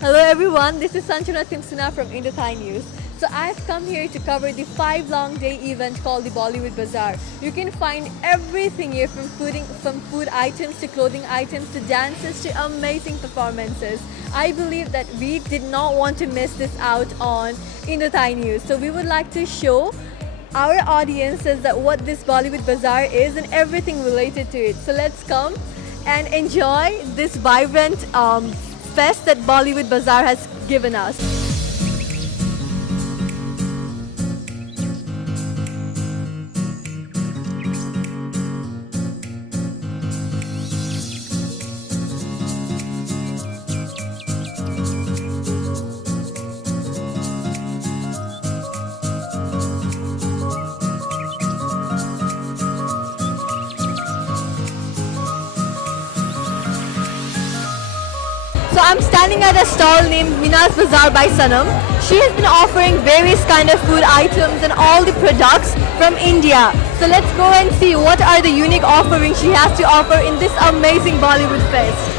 Hello everyone, this is Sanchana Timsuna from Indothai News. So I've come here to cover the 5-long-day event called the Bollywood Bazaar. You can find everything here from food items to clothing items to dances to amazing performances. I believe that we did not want to miss this out on Indothai News. So we would like to show our audiences that what this Bollywood Bazaar is and everything related to it. So let's come and enjoy this vibrant fest that Bollywood Bazaar has given us. So I'm standing at a stall named Mina's Bazaar by Sanam. She has been offering various kind of food items and all the products from India. So let's go and see what are the unique offerings she has to offer in this amazing Bollywood fest.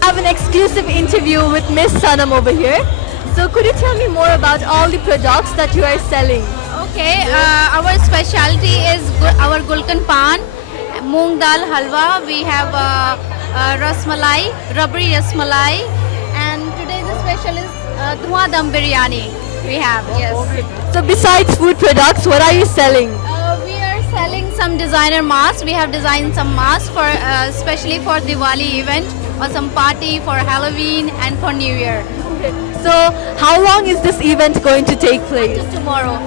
I have an exclusive interview with Miss Sanam over here. So could you tell me more about all the products that you are selling? Okay, our specialty is our Gulkan Pan, Moong Dal Halwa. We have Ras Malai, Rabri Ras Malai, and today the special is Dhua Dum Biryani. We have, yes. So besides food products, what are you selling? We are selling some designer masks. We have designed some masks for especially for Diwali event or some party for Halloween and for New Year. So how long is this event going to take place? Tomorrow.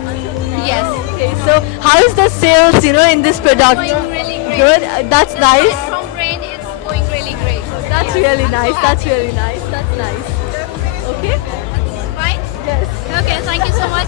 Yes. Okay, so how is the sales, in this product? Going really great. Good. That's nice. From brain, it's going really great. That's really nice. That's really nice. That's nice. Okay. Fine? Yes. Okay, thank you so much.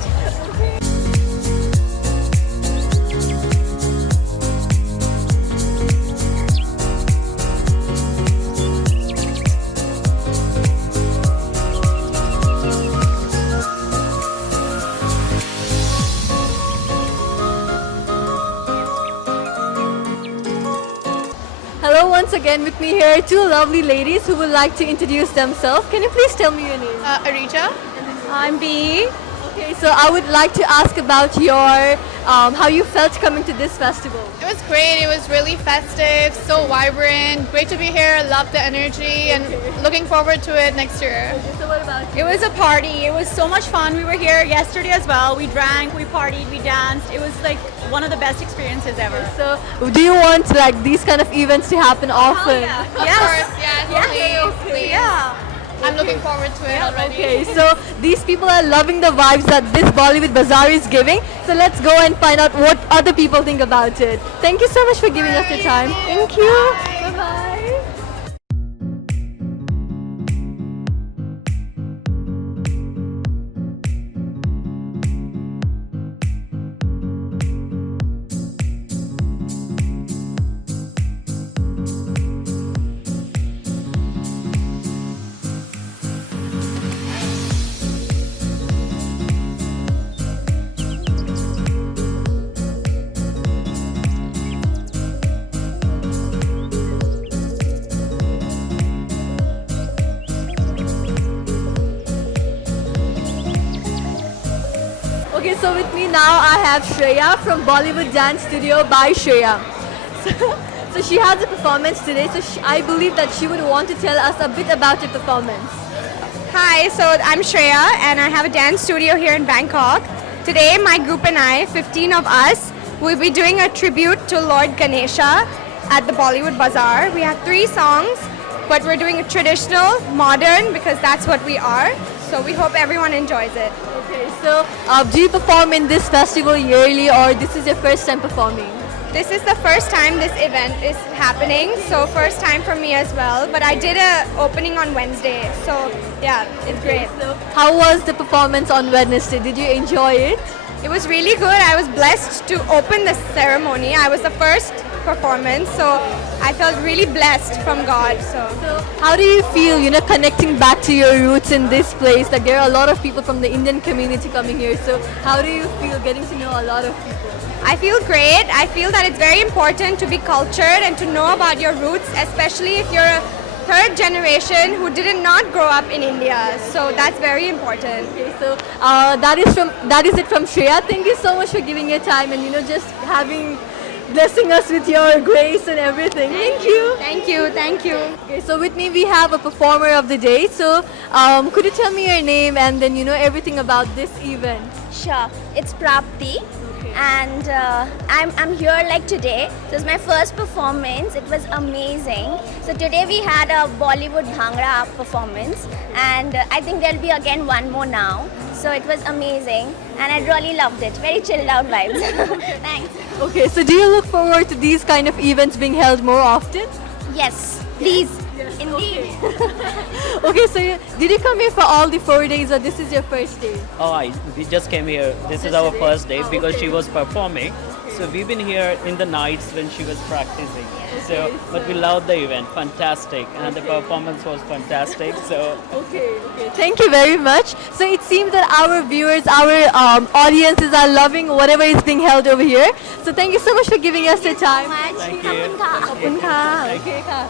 Hello once again with me here two lovely ladies who would like to introduce themselves. Can you please tell me your name? Arija. I'm B. Okay, so I would like to ask about your how you felt coming to this festival. It was great. It was really festive, so vibrant. Great to be here. Love the energy and looking forward to it next year. So what about you? It was a party. It was so much fun. We were here yesterday as well. We drank, we partied, we danced. It was like one of the best experiences ever. So do you want like these kind of events to happen often? yeah. Of course, yes, please, please. Yeah. I'm looking forward to it already. Okay, so these people are loving the vibes that this Bollywood Bazaar is giving. So let's go and find out what other people think about it. Thank you so much for giving us your time. Thank you. Bye-bye. Okay, so with me now I have Shreya from Bollywood Dance Studio by Shreya. So she has a performance today, so I believe that she would want to tell us a bit about her performance. Hi, so I'm Shreya and I have a dance studio here in Bangkok. Today my group and I, 15 of us, will be doing a tribute to Lord Ganesha at the Bollywood Bazaar. We have 3 songs, but we're doing a traditional, modern, because that's what we are. So we hope everyone enjoys it. Okay, so do you perform in this festival yearly or this is your first time performing? This is the first time this event is happening, so first time for me as well. But I did a opening on Wednesday, so yeah, it's great. So how was the performance on Wednesday? Did you enjoy it? It was really good. I was blessed to open the ceremony. I was the first performance, so I felt really blessed from God. So how do you feel, connecting back to your roots in this place? Like there are a lot of people from the Indian community coming here. So how do you feel getting to know a lot of people? I feel great. I feel that it's very important to be cultured and to know about your roots, especially if you're a third generation who did not grow up in India. So that's very important. Okay, so that is it from Shreya. Thank you so much for giving your time and just blessing us with your grace and everything. Thank you. Thank you. Thank you. Okay, so with me we have a performer of the day. So could you tell me your name and then everything about this event? Sure, it's Prapti, and I'm here like today. This is my first performance. It was amazing. So today we had a Bollywood Bhangra performance, and I think there'll be again one more now. So it was amazing, and I really loved it. Very chilled out vibes. Thanks. Okay, so do you look forward to these kind of events being held more often? Yes, please. Indeed. Okay, so did you come here for all the 4 days or this is your first day? We just came here. This is our first day because she was performing. So we've been here in the nights when she was practicing. But we loved the event. Fantastic. And the performance was fantastic. So Okay. Thank you very much. So it seems that our viewers, our audiences are loving whatever is being held over here. So thank you so much for giving us your time. thank you. Open ka. Okay ka.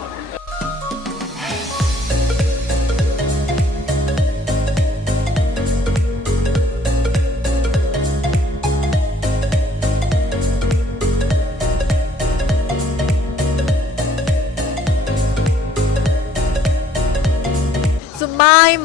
So my,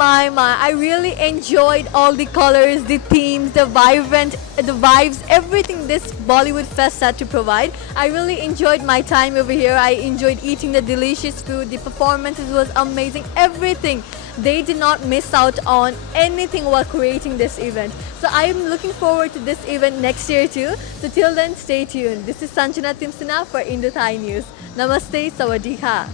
I really enjoyed all the colors, the themes, the vibrant, the vibes, everything this Bollywood Fest had to provide. I really enjoyed my time over here. I enjoyed eating the delicious food. The performances was amazing. Everything. They did not miss out on anything while creating this event. So I am looking forward to this event next year too. So till then, stay tuned. This is Sanjana Timsina for Indo Thai News. Namaste, Sawadee Ka.